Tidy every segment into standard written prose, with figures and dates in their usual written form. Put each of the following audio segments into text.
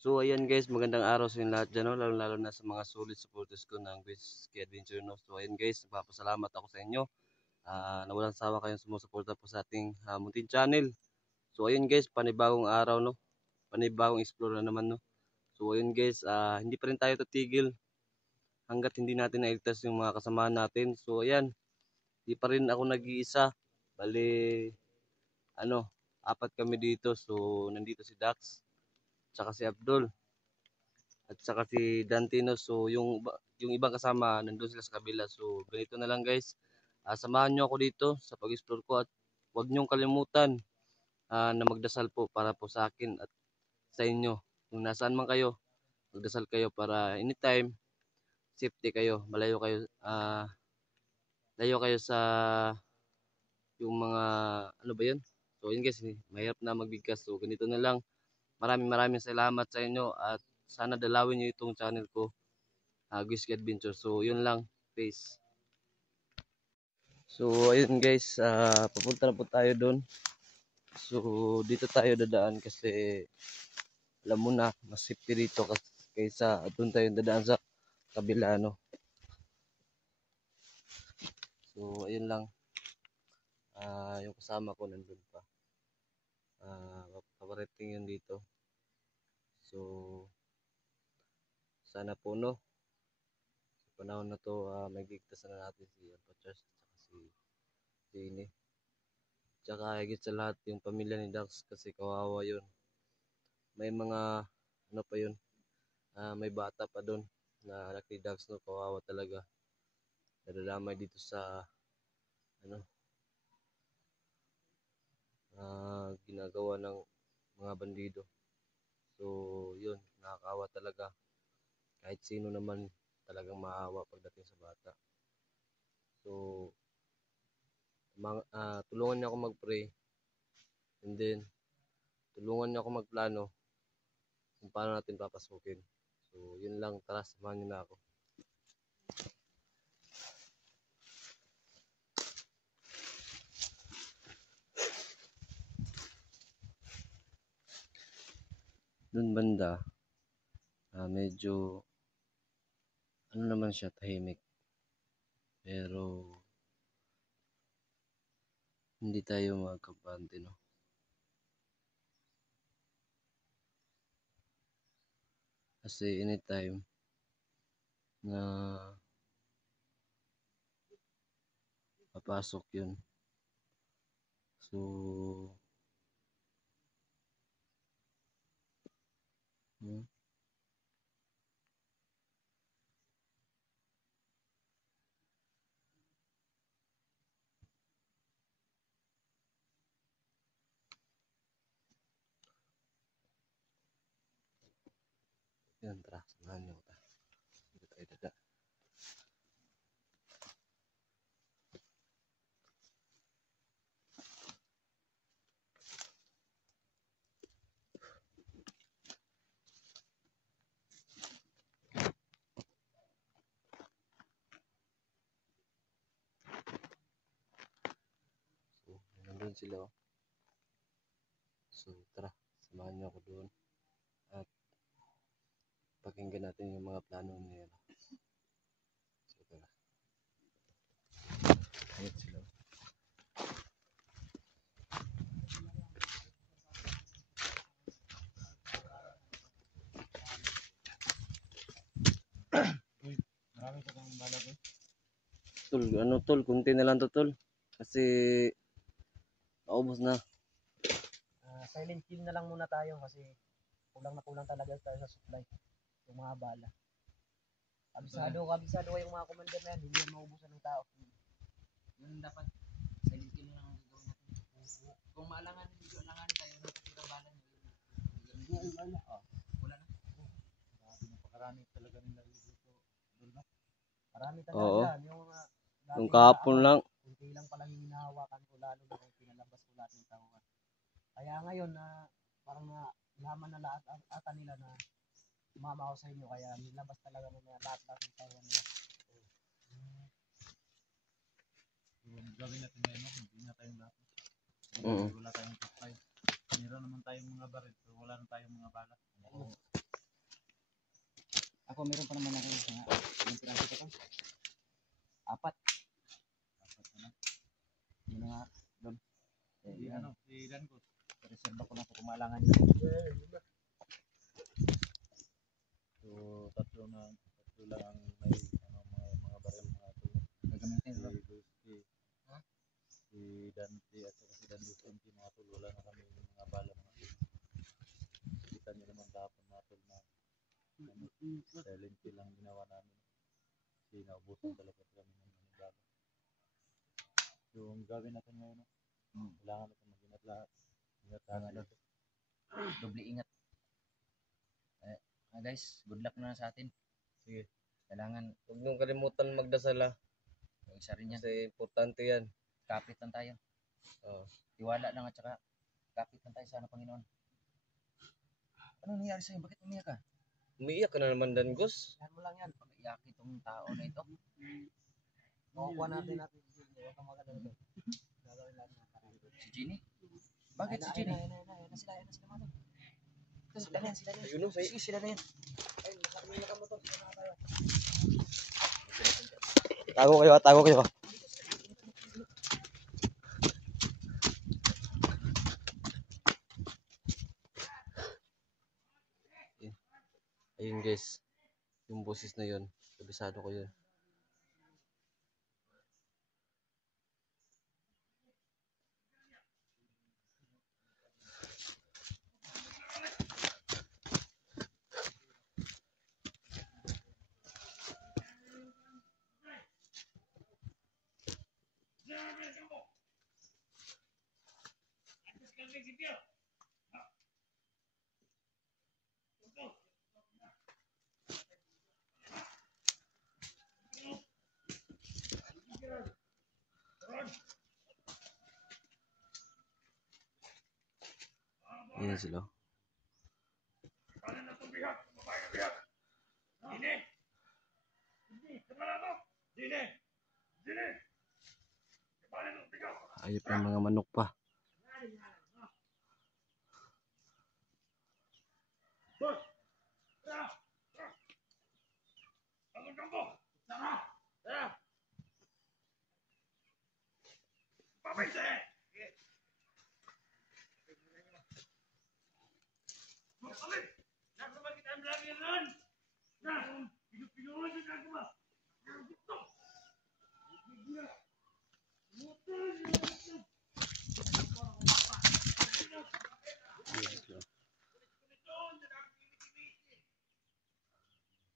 So ayan guys, magandang araw sa inyo lahat dyan, no? Lalo na sa mga solid supporters ko ng Whiskey Adventure, no? So ayan guys, nagpapasalamat ako sa inyo na walang sawa kayong sumusuporta po sa ating muntin channel. So ayun guys, panibagong araw, no? Panibagong explore na naman, no? So ayun guys, hindi pa rin tayo titigil hanggat hindi natin nailigtas yung mga kasamahan natin. So ayan, hindi pa rin ako nag-iisa. Bali, apat kami dito. So nandito si Dax, tsaka si Abdul, at saka si Dantino. So yung ibang kasama nandun sila sa kabila. So ganito na lang guys, samahan nyo ako dito sa pag-explore ko, at huwag nyong kalimutan na magdasal po para po sa akin at sa inyo. Kung nasaan man kayo, magdasal kayo para anytime safety kayo, layo kayo sa yung mga ano ba yun. So yun guys, mahirap na magbigkas. So ganito na lang, maraming salamat sa inyo, at sana dalawin nyo itong channel ko, Whiskey Adventure. So yun lang, peace. So ayun guys, papunta na po tayo doon. So dito tayo dadaan kasi alam mo na, mas safety dito kaysa doon tayo dadaan sa kabila, no. So ayun lang, yung kasama ko nandun pa, paparating yun dito. So sana po, no, sa panahon na to, magigtas na natin si Alpachas at si Jenny. Tsaka higit sa lahat yung pamilya ni Dax, kasi kawawa yun. May mga ano pa yun, may bata pa doon na anak ni Dax, no. Kawawa talaga, nadadamay dito sa ginagawa ng mga bandido. So yun, nakakaawa talaga. Kahit sino naman talagang maawa pagdating sa bata. So tulungan niyo ako mag-pray, and then tulungan niyo ako magplano kung paano natin papasukin. So yun lang, tara, samahan niyo na ako. Doon banda, medyo ano naman siya, tahimik, pero hindi tayo magkampante, no. Kasi anytime na papasok yun, so yun, tara, samahan niyo ko. Dito tayo dada. So nandun sila, oh. So tara, samahan niyo ako doon at pakinggan natin yung mga plano nila. So tara, ayun sila. ito kang bala ko. Tol, ano tol, kunti na lang to tol. Kasi naubos na. Silent kill na lang muna tayo kasi kulang na kulang talaga tayo sa supply. Yung mga bala. Kabisado ko yung mga commander na yan, hindi yan maubusan ng tao. Yun dapat, silent kill na lang ang gagawin natin. Kung maalanganin tayo, nakatira bala nyo. Wala na. Napakarami talaga nila dito. Marami talaga Oo. yan. Yung kahapon lang. Kunti lang palang hinahawakan ko lalo na kung pinalabas ko lahat ng tauhan. Kaya ngayon parang laman na lahat ata nila na mama ko sa inyo kaya nilabas talaga na lahat ng tauhan nila. Gawin natin ngayon, hindi na tayong lahat. Wala tayong supply. Meron naman tayong mga baril pero wala na tayong mga bala. Ako meron pa naman ako yung piraso ko. Apat na. Yun nga doon. Si Dancos. Reserva ko na po kumalangan nyo. So, tatlo lang ang may mga baril mga ito. Gagamitin lang. Si Dante at si Dancos mga tol, wala na kami mga bala mga tol. Kita nyo naman kahapon mga tol na silent kill lang ginawa namin. Kasi naubusan talaga kami ng mga bala. Yung gawin natin ngayon, kailangan natin mag-ingat lahat. Ingat lahat. Doble ingat. Guys, good luck na sa atin. Sige. Kailangan, Huwag niyong kalimutan magdasal. yung isa rin yan. Kasi importante yan. Kapit lang tayo. Tiwala lang at saka kapit lang tayo sa Panginoon. Ano nangyari sa'yo? Bakit umiyak ka? Umiiyak ka na naman, Dangos. Yan mo lang yan. Pag-iyak itong tao na ito. Makukuha natin. Huwag kang maganda. Gagawin lang natin. Si Ginny? Bakit si Ginny? Ayan na sila mga to. Sila na yan. Ayun o, Sige, sila na yan. Ayun, sabi nila ka mo to. Sila na tayo. Tago kayo. Ayun guys, yung boses na yun, kabisado ko yun. Ayan sila. Ayop ng mga manok pa.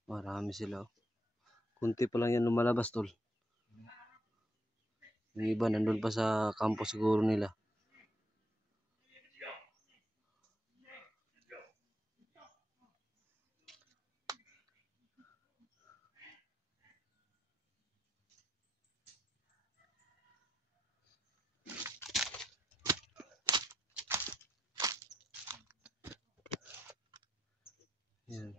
Marami sila. Kunti pa lang yan lumalabas tol. Yung iba nandun pa sa kampo siguro nila. Yan.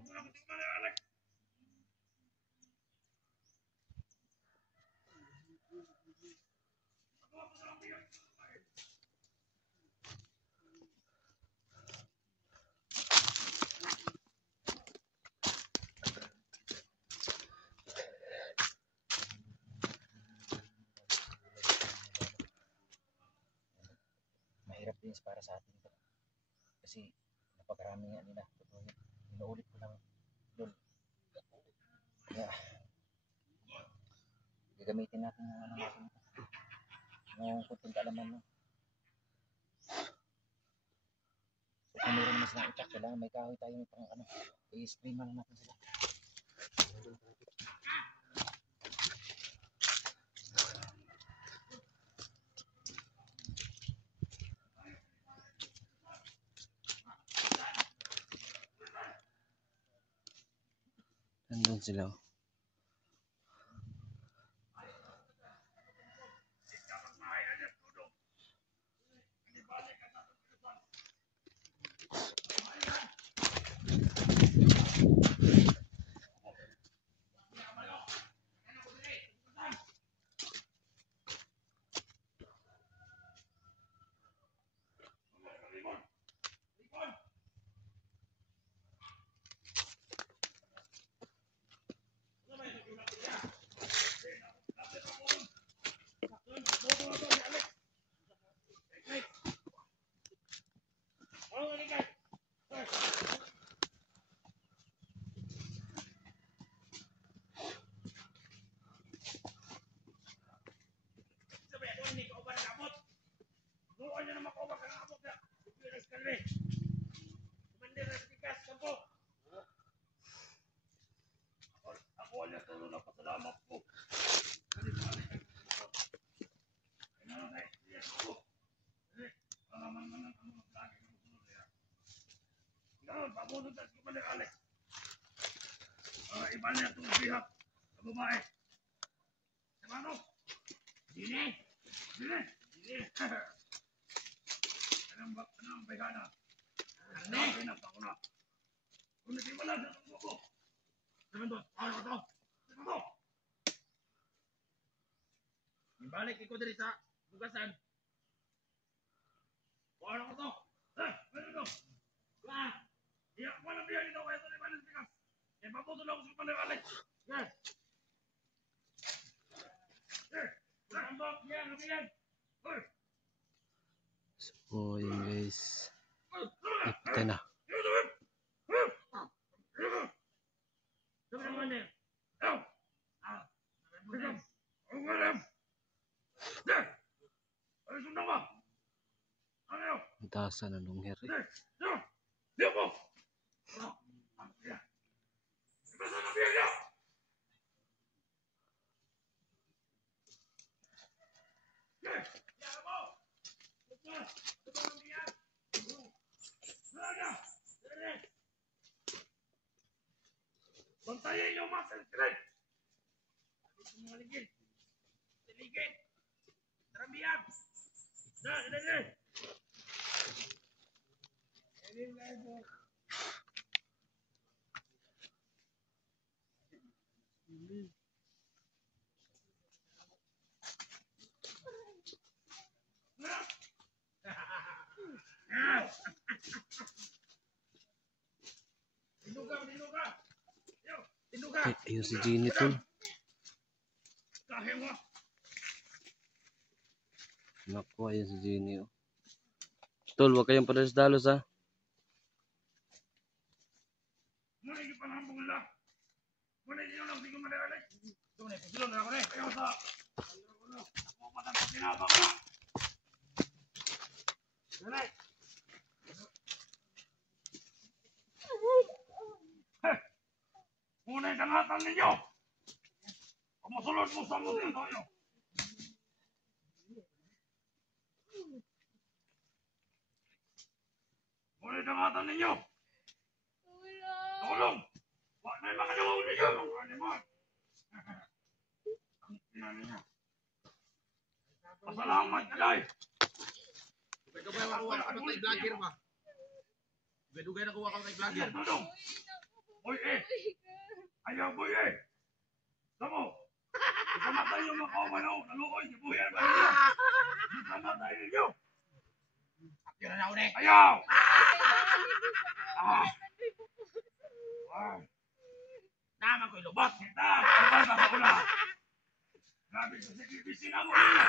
Mahirap din para sa atin ito. Kasi napakarami nga nila. Inuulit ko lang doon. Kaya Gagamitin natin yung ano natin. Yung kunting kaalaman mo. So kung meron naman silang itak, kailangan may kahoy tayo pang ano. I-spray man natin sila. Nandun sila. Ibalnya itong pihak sa babae. Ano? Dini? Dini? Dini? Anong bayana? Ano? Pinapa ko na. Kung nagsimala sa tungko ko. Sabi doon, ano ito? Ano ito? Ibalik ko diri sa bugasan. Ano ko ito? Ano ito? Iya, wala biya ito kaya ito ni Balis Bigas. Eh, paputol ako sa paniralik. Yes. Sambok, yan, yan. So yun guys. Ipatay na. Sabi naman eh. Ay, sundan ka. Ano yun? Ang tasa na nung heri. Diyan mo! Ibasa na biya niya! Bantayan niyo mga sensitive! Mga ligid! Ligid! Tarambiyan! Dali! Tinduga! Ayun si Jenny tol. Kahit mo! Naku, ayun si Jenny. Oh. Tol, huwag kayong padalos-dalos ha. Muna yung panahambong nila. Muna yung lang sigong madalalik. Ito na, pasilong na ako na. Kaya sa... Ako patang pasinabang na. Dalay! Muna yung tangatan ninyo. Kung masulod mo sa mga tayo. Muna yung tangatan ninyo. Tulong! Wag na yung mga nyawa ninyo. Mga animal. Ang ina ninyo. Pasalamat ka dahil. Dugay na kuha ka tay vlogger ba? Dugay na kuha ka tay vlogger. Tulong! Boy eh! Ayaw boy eh! Tamo! Ikamatay yung mga kaumanaw. Nalukoy, sibuyan ba ninyo? Ikamatay ninyo! Akira na ulit. Ayaw! Naman ko'y lubot! Kita! Kapal ba sa una? Grabe sa sakripisyo na mo ninyo!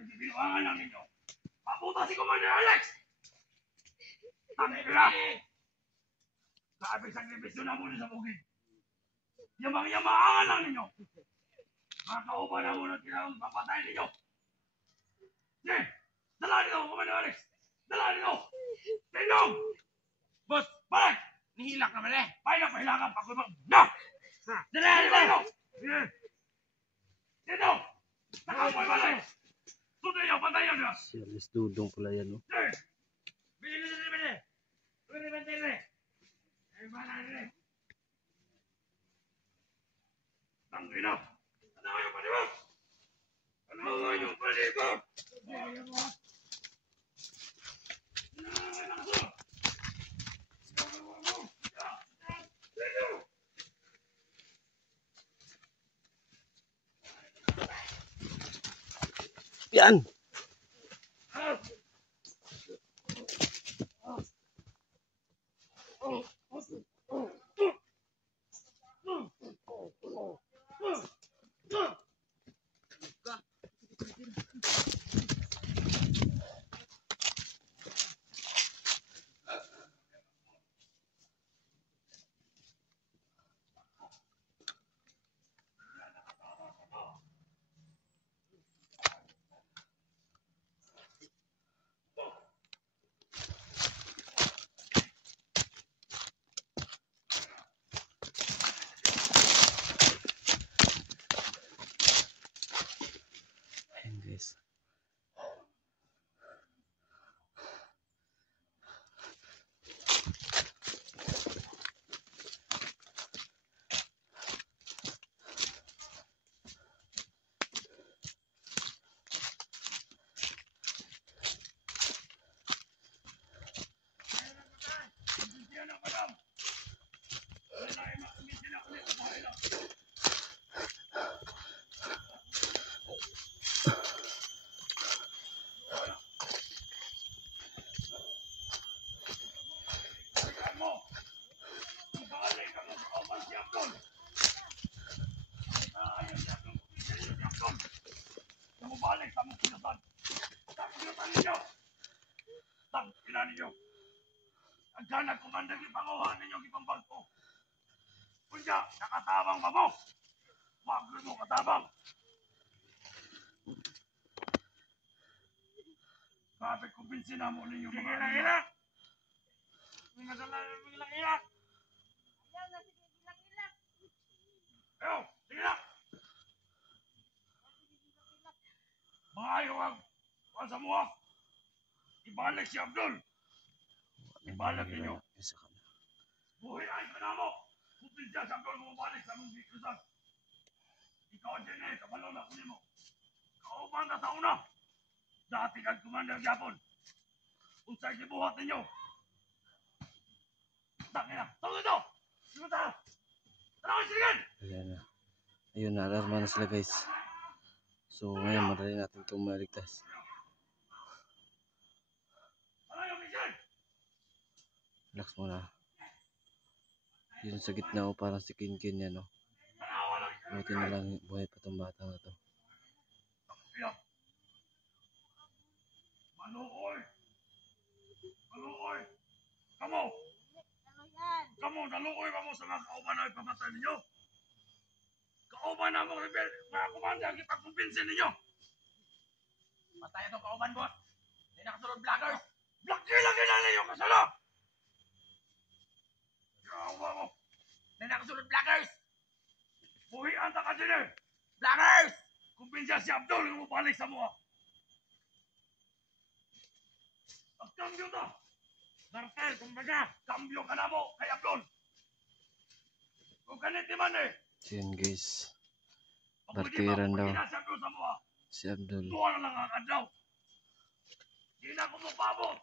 Nagsibiluangan lang ninyo! Paputa si Commander Alex! Tangin ka na! Grabe sa sakripisyo na mo sa bukid! Yamang-yamangan lang ninyo! Mga kauban na muna tinawag papatay ninyo. Sige, dala nito, Commander Alex. Dala nito. Tindong! Boss, balik! Nihilak naman eh. Pahilakan pa ko naman. Na! Dala nito! Dito! Nakapoy balik! Sunod niyo, pantayan niyo! Si Alice Dudong pala yan, no? Sige! Bili! Ay, mana nila. Tangina! Ano kayong palibot? Ano kayong palibot? Yan! Ayan guys. Yan ang madam! Wala ay makumisin ako nito bahay na. Ikan mo! Ibalik ka mo sa kauban si Abdul! Ayaw si Abdul, kumisin si Abdul! Bumalik sa mong kinasan! Takpitan ninyo! Takpitan ninyo! Agyan ang kumandang ipanguhan ninyong ipambarko. Kunya, nakatabang ba mo? Wag mo katabang. Bakit kumbinsin na mo ninyo mga ina? Eyo, sige na! Maayo ang sa mua. Ibalik si Abdul. Ibalik ninyo. Isa ka na. Buhay ay ka na mo. Kumpilya sa Abdul mo balik sa mong bikusan. Ikaw din eh, kabalo na kunin mo. Kauban ka sa una. Dati kang kumandang Japon. Unsay gibuhat ninyo. Tangina, tawag ito! Sino tayo? Tara, siligin! Ayan na. Ayun na, alarma na sila guys. So ngayon, madali natin itong maligtas. Tara yung mission! Relax muna. Yun sa gitna o parang si Kinkin yan, no? Buti na lang buhay pa itong batang na to. Iya. Maluoy! Maluoy! Kamu! Kamu, naluoy ba mo sa mga kauban na ipamatay ninyo? Kauban na mo, mga kumanda, kita kumbinsin ninyo! Patay itong kauban, boss! Hindi nakasunod vloggers! Laki-laki na ninyo kasala! Yawa mo! Hindi nakasunod vloggers! Buhian ta ka din eh! Vloggers! Kumbinsin si Abdul kung balik sa mga! Pagkambyo ta! Martel, kumbaga, kambyo ka na mo kay Abdul! Kung ganit man eh! So yun guys. Pwede Partiran ba daw. pag sa mga? Si Abdul. Doon na lang akadlaw! Di na ako mapabot!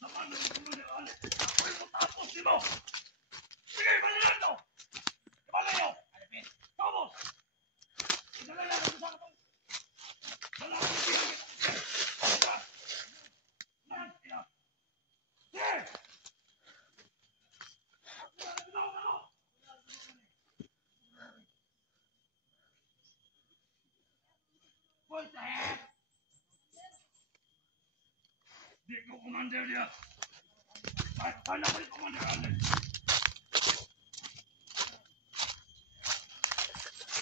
Sa paano mo kumuniraan? Ako'y matapos nito! Sige, balilan to! Ibalik nyo! Vamos! Idalala ka sa akin! Wala akong bibigyan! Sige! What the heck? Di ko commander dia. Sana ko commander Alex.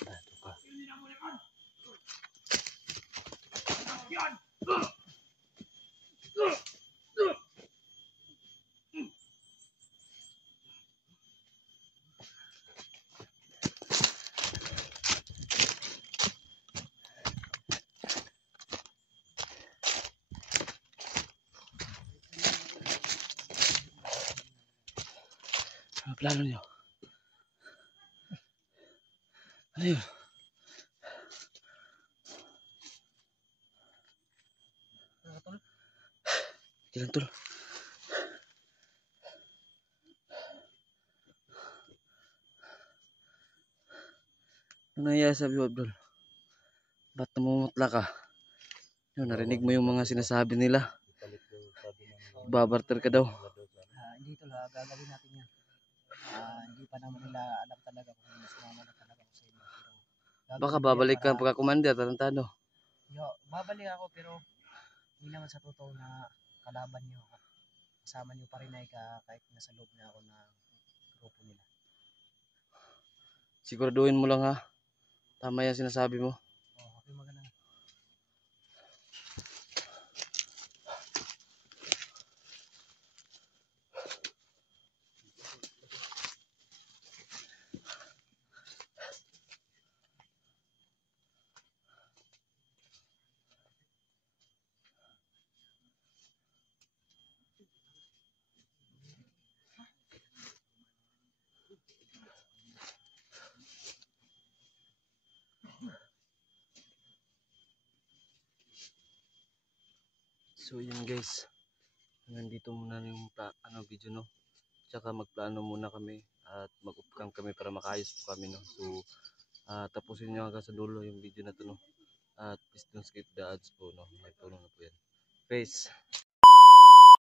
Ito pa. Plano nyo. Ano yun? Kailan tol? Ano nangyayari sa iyo, Abdul? Ba't namumutla ka? Yun, narinig mo yung mga sinasabi nila. Ipalit daw, sabi ng Babarter ka daw. Hindi tol, gagawin natin yan. Hindi pa naman nila alam talaga kung sumama na talaga ako sa inyo. Pero Baka gagawin ko yan babalik ka para- pagka commander, tarantado. Babalik ako pero hindi naman sa totoo na kalaban niyo ako. Kasama niyo pa rin ay kahit nasa loob na ako ng grupo nila. Siguraduhin mo lang ha. Tama yan sinasabi mo. Okay, maganda. So yun guys. Nandito muna yung video no. Tsaka magplano muna kami at mag-upcam kami para makaayos po kami no. So tapusin nyo hanggang sa dulo yung video na to no. At please don't skip the ads po no. May tulong na po yan. Peace.